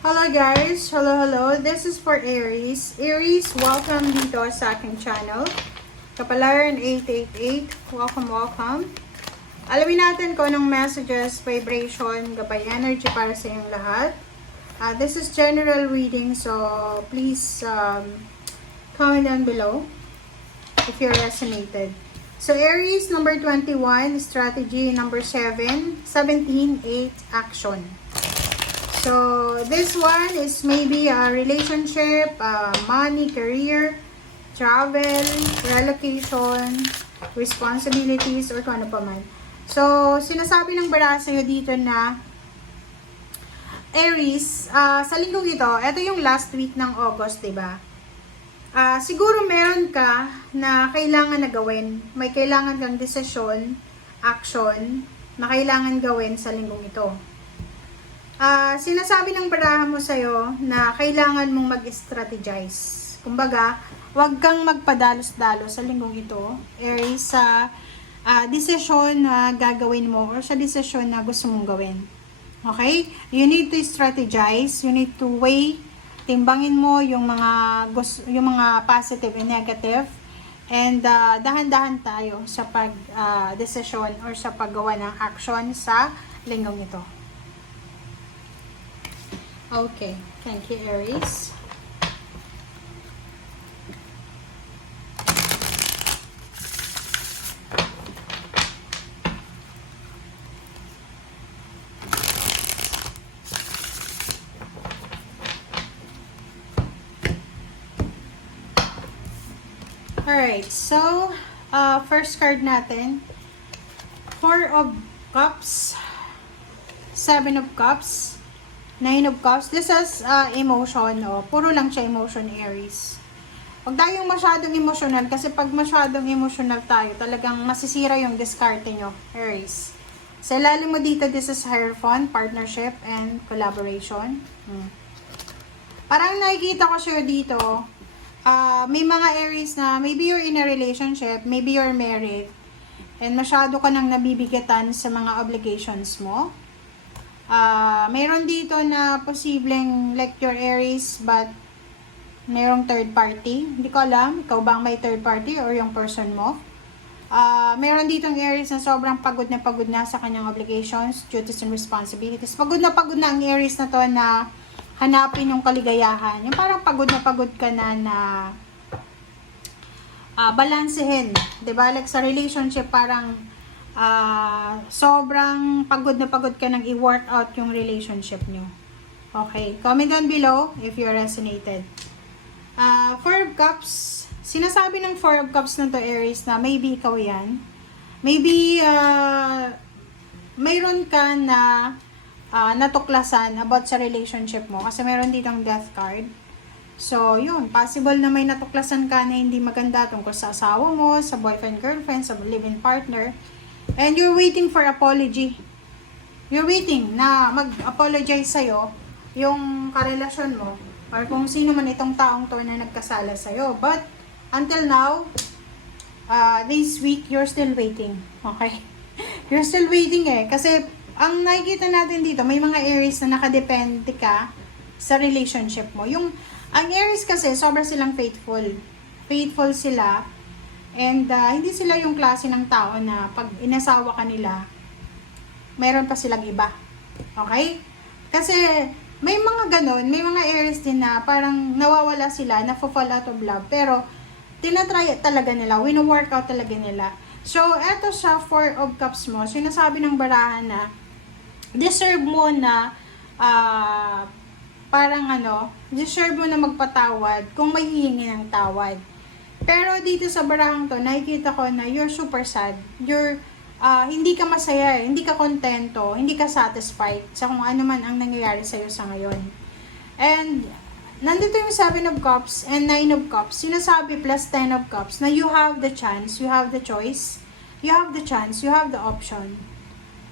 Hello guys! Hello! This is for Aries. Aries, welcome dito sa aking channel. Kapalaran 888, welcome. Alamin natin kung anong messages, vibration, gabay energy para sa inyong lahat. This is general reading, so please comment down below if you resonated. So Aries, number 21, strategy number 7, 17, 8, action. So, this one is maybe a relationship, money, career, travel, relocation, responsibilities, or kung ano pa man. So, sinasabi ng baraha sa'yo dito na Aries, sa linggong ito yung last week ng August, diba? Siguro meron ka na kailangan na gawin. May kailangan kang desisyon, action, na kailangan gawin sa linggong ito. Sinasabi ng baraha mo sa'yo na kailangan mong mag-strategize. Kumbaga, huwag kang magpadalos-dalos sa linggong ito, Aries, sa desisyon na gagawin mo or sa desisyon na gusto mong gawin. Okay? You need to strategize. You need to weigh. Timbangin mo yung mga positive and negative. And dahan-dahan tayo sa pag-desisyon or sa paggawa ng action sa linggong ito. Okay, thank you, Aries. Alright, so, first card natin, 4 of Cups, 7 of Cups, 9 of Cups. This is emotion. Puro lang siya emotion, Aries. Huwag tayong masyadong emotional kasi pag masyadong emotional tayo, talagang masisira yung diskarte nyo, Aries. Sa ilalim mo dito, this is Hierophant, partnership, and collaboration. Parang nakikita ko siya dito, may mga Aries na maybe you're in a relationship, maybe you're married, and masyado ka nang nabibigatan sa mga obligations mo. Mayroon dito na posibleng like your Aries but mayroong third party. Hindi ko alam, ikaw ba ang may third party or yung person mo? Mayroon ditong Aries na sobrang pagod na sa kanyang obligations, duties and responsibilities. Pagod na ang Aries na to na hanapin yung kaligayahan. Yung parang pagod ka na balansehin. Diba? Like sa relationship, parang sobrang pagod ka nang i-work out yung relationship nyo. Okay, comment down below if you resonated. 4 of Cups, sinasabi ng 4 of Cups na to, Aries, na maybe ikaw yan. Maybe mayroon ka na natuklasan about sa relationship mo kasi mayroon ditong death card. So, yun, possible na may natuklasan ka na hindi maganda tungkol sa asawa mo, sa boyfriend, girlfriend, sa live-in partner. And you're waiting for apology. You're waiting na mag-apologize sa'yo yung karelasyon mo or kung sino man itong taong to na nagkasala sa'yo. But, until now, this week, you're still waiting. Okay? You're still waiting Kasi, ang nakikita natin dito, may mga Aries na nakadepende ka sa relationship mo. Ang Aries kasi, sobrang silang faithful. Faithful sila. And hindi sila yung klase ng tao na pag inasawa ka nila, mayroon pa silang iba. Okay? Kasi may mga ganon, may mga Aries din na parang nawawala sila, na-fall out of love, pero tinatry talaga nila, wino-workout talaga nila. So, eto sa 4 of Cups mo, sinasabi ng baraha na deserve mo na deserve mo na magpatawad kung may hihingi ng tawad. Pero dito sa barahang to, nakikita ko na you're super sad. Hindi ka masaya, hindi ka kontento, hindi ka satisfied sa kung ano man ang nangyayari sa'yo sa ngayon. And, nandito yung 7 of Cups and 9 of Cups. Sinasabi plus 10 of Cups na you have the chance, you have the choice, you have the chance, you have the option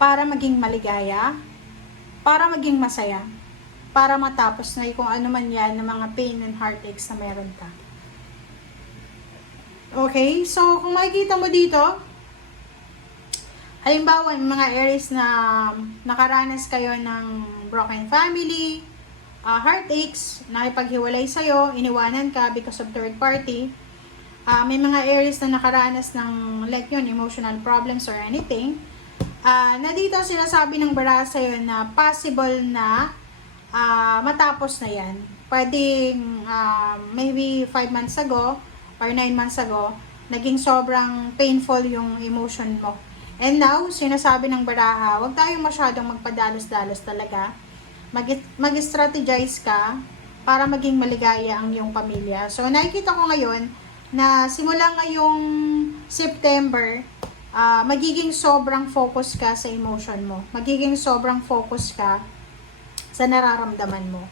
para maging maligaya, para maging masaya, para matapos na kung ano man yan na mga pain and heartaches na meron ka. Okay, so kung makikita mo dito, halimbawa, mga Aries na nakaranas kayo ng broken family, heartaches, nakipaghiwalay sa'yo, iniwanan ka because of third party. May mga Aries na nakaranas ng like yun, emotional problems or anything. Na dito sinasabi ng baraha sa'yo na possible na matapos na yan. Pwedeng maybe 5 months ago or 9 months ago, naging sobrang painful yung emotion mo. And now, sinasabi ng baraha, huwag tayong masyadong magpadalos-dalos talaga. Mag-strategize ka para maging maligaya ang iyong pamilya. So, nakikita ko ngayon na simula ngayong September, magiging sobrang focus ka sa emotion mo. Magiging sobrang focus ka sa nararamdaman mo.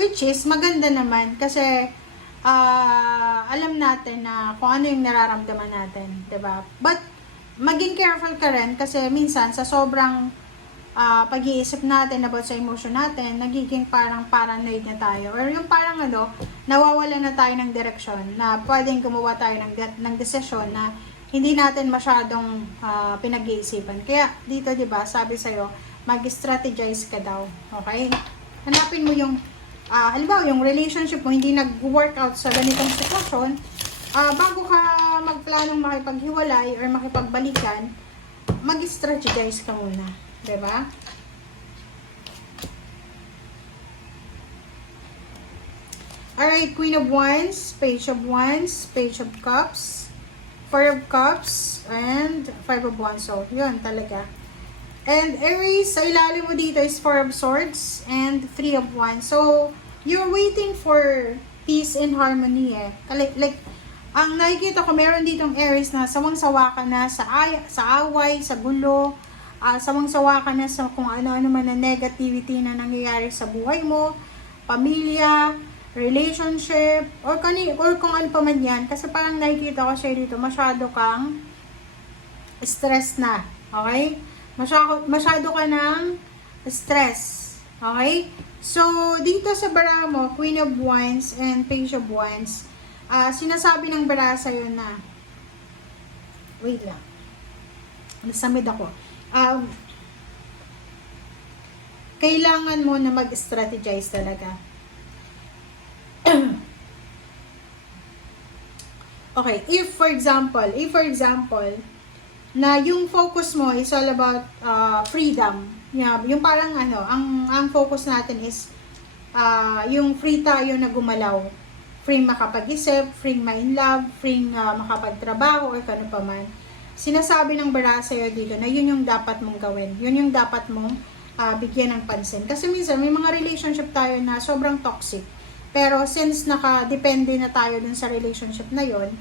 Which is, maganda naman kasi alam natin na kung ano yung nararamdaman natin, 'di ba? But maging careful ka rin kasi minsan sa sobrang pag-iisip natin about sa emotion natin, nagiging parang paranoid na tayo or yung parang nawawala na tayo ng direksyon na pwedeng gumawa tayo ng desisyon na hindi natin masyadong pinag-iisipan. Kaya dito, 'di ba, sabi sa iyo, mag-strategize ka daw. Okay? Hanapin mo yung halimbawa, yung relationship mo hindi nag-workout sa ganitong sitwasyon, bago ka magplanong makipaghiwalay or makipagbalikan, mag-strategize ka muna. Diba? Alright, Queen of Wands, Page of Wands, Page of Cups, Four of Cups, and Five of Wands. So, yun talaga. And Aries, sa ilalim mo dito is Four of Swords and Three of Wands. So, you're waiting for peace and harmony eh. Like ang nakikita ko, meron ditong Aries na sawang-sawa ka na sa away, sa gulo, sawang-sawa ka na sa kung ano-ano man na negativity na nangyayari sa buhay mo, pamilya, relationship, or kung ano pa man yan. Kasi parang nakikita ko siya dito, masyado kang stress na. Okay? Masyado ka ng stress. Okay? So, dito sa baraha mo, Queen of Wands and Page of Wands, sinasabi ng baraha sa'yo na, wait lang, nasamid ako. Kailangan mo na mag-strategize talaga. Okay, if for example, na yung focus mo is all about freedom. Yeah, yung parang ang focus natin is yung free tayo na gumalaw. Free makapag-isip, free ma-in love, free makapagtrabaho or kano pa man. Sinasabi ng baraha sa'yo dito na yun yung dapat mong gawin. Yun yung dapat mong bigyan ng pansin. Kasi minsan may mga relationship tayo na sobrang toxic. Pero since nakadepende na tayo dun sa relationship na yun,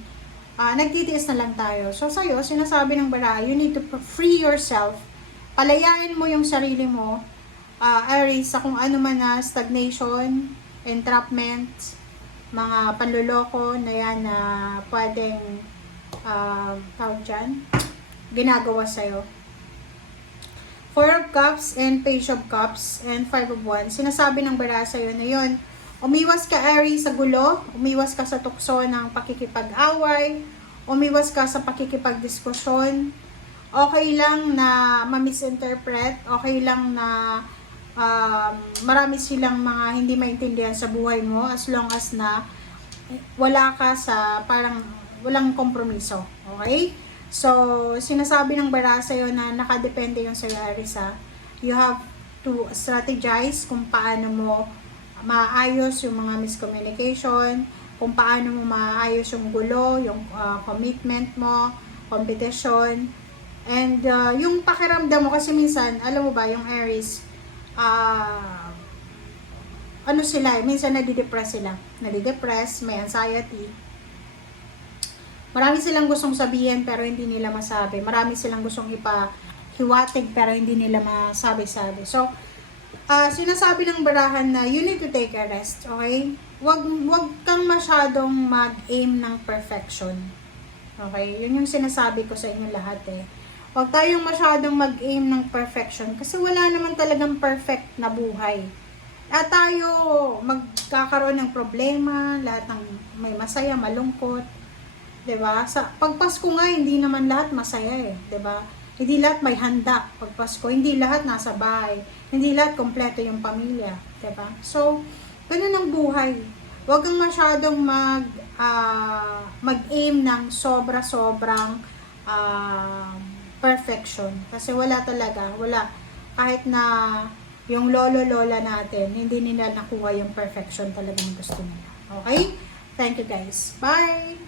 nagtitiis na lang tayo. So sa'yo, sinasabi ng baraha, you need to free yourself. Palayain mo yung sarili mo, Aries, sa kung ano man na stagnation, entrapment, mga panluloko na yan na pwedeng tawag dyan, ginagawa sa'yo. Four of Cups and Page of Cups and Five of Wands. Sinasabi ng baraha sa'yo na yun, umiwas ka, Aries, sa gulo, umiwas ka sa tukso ng pakikipag-away, umiwas ka sa pakikipag-diskusyon. Okay lang na ma-misinterpret, okay lang na marami silang mga hindi maintindihan sa buhay mo as long as na wala ka sa parang walang kompromiso. Okay? So, sinasabi ng baraha sa'yo na nakadepende yung sa'yo, Aries, ha? You have to strategize kung paano mo maayos yung mga miscommunication, kung paano mo maayos yung gulo, yung commitment mo, competition, and yung pakiramdam mo. Kasi minsan, alam mo ba, yung Aries, minsan nadidepress sila. Nadidepress, may anxiety. Marami silang gustong sabihin pero hindi nila masabi. Marami silang gustong ipahiwatig pero hindi nila masabi-sabi. So, sinasabi ng barahan na you need to take a rest, okay? Wag kang masyadong mag-aim ng perfection. Okay? Yun yung sinasabi ko sa inyo lahat eh. Wag tayong masyadong mag-aim ng perfection kasi wala naman talagang perfect na buhay. At tayo magkakaroon ng problema, lahat ng may masaya, malungkot, 'di ba? Sa pagpasko nga hindi naman lahat masaya eh, 'di ba? Hindi lahat may handa pag Pasko. Hindi lahat nasa bahay. Hindi lahat kompleto yung pamilya. Diba? So, ganun ang buhay. Huwag kang masyadong mag-aim ng sobra-sobrang perfection. Kasi wala talaga. Wala. Kahit na yung lolo-lola natin, hindi nila nakuha yung perfection talagang gusto nila. Okay? Thank you guys. Bye!